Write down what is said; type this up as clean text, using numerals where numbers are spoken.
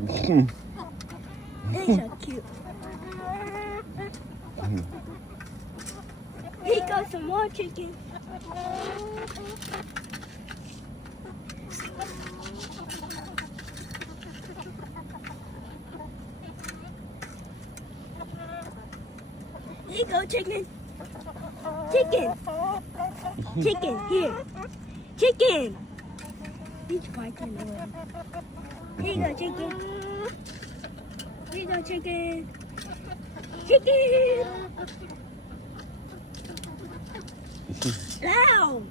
They're so cute. Here goes some more chicken. Here you go, chicken. Chicken. Chicken, here. Chicken. He's fighting away. Here you go, chicken. Here you go, chicken. Chicken. Ow!